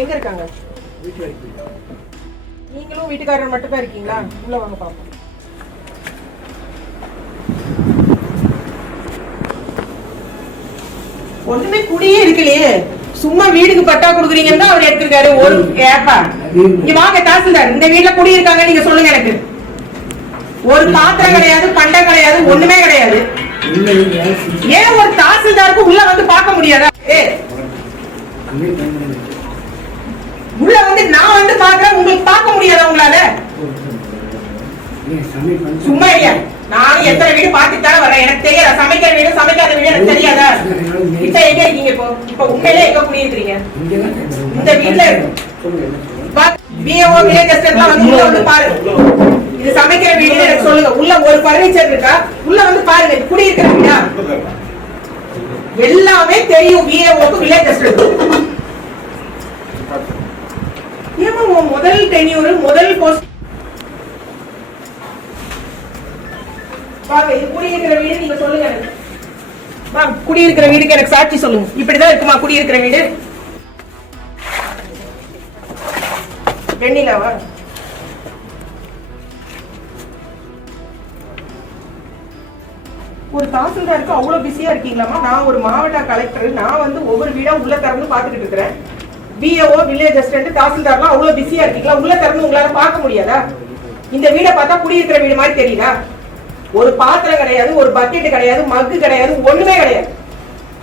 எங்க இருக்காங்க? நீங்களும் வீட்டுக்காரர் மட்டும் தான் இருக்கீங்களா? உள்ள வாங்க பாப்போம். ஒண்ணுமே குடியே இருக்கலையே, சும்மா வீடுக்கு பட்டா குடுக்குறீங்கன்னு தான் அவர் எடுத்திருக்காரு. ஒரு ஏப்பா இங்க வாங்க தாசில்தார், இந்த வீட்டுல குடி இருக்காங்க நீங்க சொல்லுங்க. எனக்கு ஒரு பாத்திரம் கிடையாது, பண்டம் கிடையாது, ஒண்ணுமே கிடையாது. ஏன் ஒரு தாசில்தாருக்கு உள்ள வந்து பார்க்க முடியாதா? உள்ள வந்து நான் வந்து பாக்குறேன், உங்களுக்கு பார்க்க முடியாதா உங்களால? சும்மா இல்லையா? நான் எத்தனை வீடு பார்த்துட்டு தானே வரேன். எனக்கு தெரியாதா சமைக்கிற வீடு சமைக்காத வீடு எனக்கு தெரியாதா? இப்ப எங்க இருக்கீங்க? இப்ப உண்மையிலே எங்க குடியிருக்கிறீங்க? இந்த வீட்டுல பிஏஓ வில்லேஜ் அசிஸ்டன்ட்லாம் வந்து உள்ள வந்து பாருங்க. இது சமைக்கிற வீடு எனக்கு சொல்லுங்க. உள்ள ஒரு பர்னிச்சர் இருக்கா? உள்ள வந்து பாருங்க. குடியிருக்கிற வீடா? எல்லாமே தெரியும் பிஏஓக்கு வில்லேஜ் அசிஸ்டன்ட். ஏமா முதல் டென்யூர் முதல் போஸ்ட் வாங்க. இது குடியிருக்கிற வீடு நீங்க சொல்லுங்க. குடியிருக்கிற வீடுக்கு எனக்கு சாட்சி சொல்லுங்க. இப்படிதான் இருக்குமா குடியிருக்கிற வீடு? வெண்ணிலாவா? ஒரு தாசில்தாருக்கு அவ்வளவு பிஸியா இருக்கீங்களாமா? நான் ஒரு மாவட்ட கலெக்டர், நான் வந்து ஒவ்வொரு வீடா உள்ள திறந்து பாத்துக்கிட்டு இருக்கிறேன். பிஏஓ வில்லேஜ் அசிஸ்டன்ட் தாசில்தார்லாம் அவ்வளவு பிஸியா இருக்கீங்களா? உள்ள திறந்து உங்களால பார்க்க முடியாதா? இந்த வீடை பார்த்தா குடியிருக்கிற வீடு மாதிரி தெரியுதா? ஒரு பாத்திரம் கிடையாது, ஒரு பக்கெட் கிடையாது, மக்கு கிடையாது, ஒண்ணுமே கிடையாது.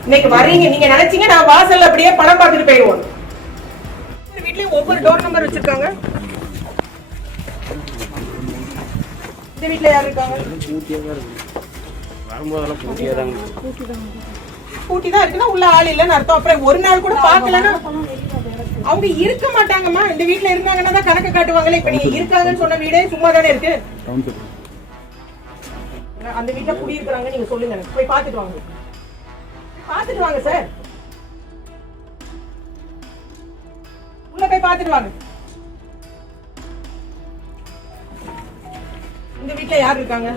இன்னைக்கு வர்றீங்க, நீங்க நினைச்சீங்க நான் வாசல்ல அப்படியே படம் பார்த்துட்டு போயிடுவோம். வீட்லயும் ஒவ்வொரு டோர் நம்பர் வச்சிருக்காங்க. இந்த வீட்ல யாரு இருக்காங்க? கூட்டி தான் இருக்குன்னா உள்ள ஆள் இல்லைன்னு அர்த்தம். அப்புறம் ஒரு நாள் கூட பாக்கலன்னா அவங்க இருக்க மாட்டாங்கம்மா. இந்த வீட்டுல இருந்தாங்கன்னா தான் கணக்கு காட்டுவாங்களே. இப்ப நீங்க இருக்காங்கன்னு சொன்ன வீடே சும்மா தானே இருக்கு. அந்த வீட்டுல குடியிருக்கிறாங்க நீங்க சொல்லுங்க. போய் பாத்துட்டு வாங்க. பாத்துட்டு வாங்க சார். உள்ள போய் பாத்துட்டு வாங்க. இந்த வீட்டுல யார் இருக்காங்க?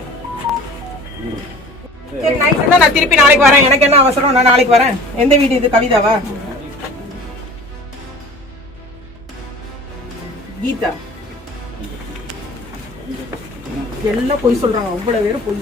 சரி நைட் தான் நான் திருப்பி நாளைக்கு வரேன். எனக்கு என்ன அவசரம், நான் நாளைக்கு வரேன். எந்த வீடு இது? கவிதாவா? கீதா? எல்லாம் பொய் சொல்றாங்க. அவ்வளவு பேரும் பொய்.